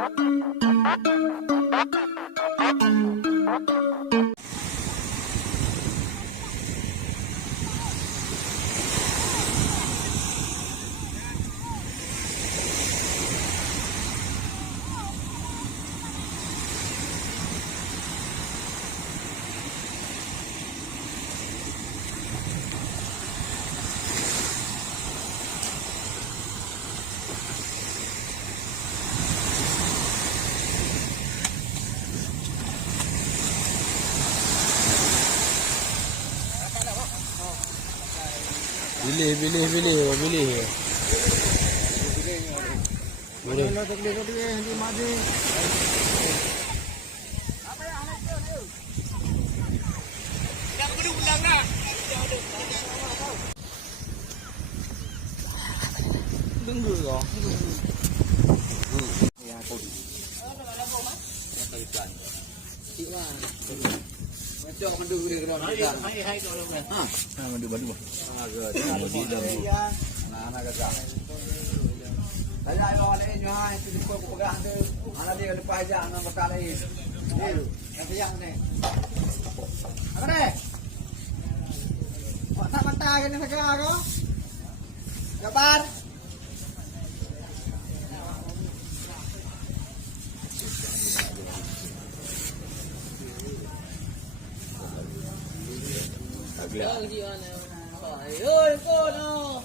Pilih. Boleh. Tunggu kau. Ya, kau. Macam mandu dia kena. Hai kalau kan. Ha, mandu. Anak kata. Tadi ai bawa lain jo hai, tu ko pegang tu. Ana dia depan aja dengan bekal lain. Ni, yang yang ni. Apa ni? Mata mata kan segala ko. Jabar. Lagi mana? Oi, kono.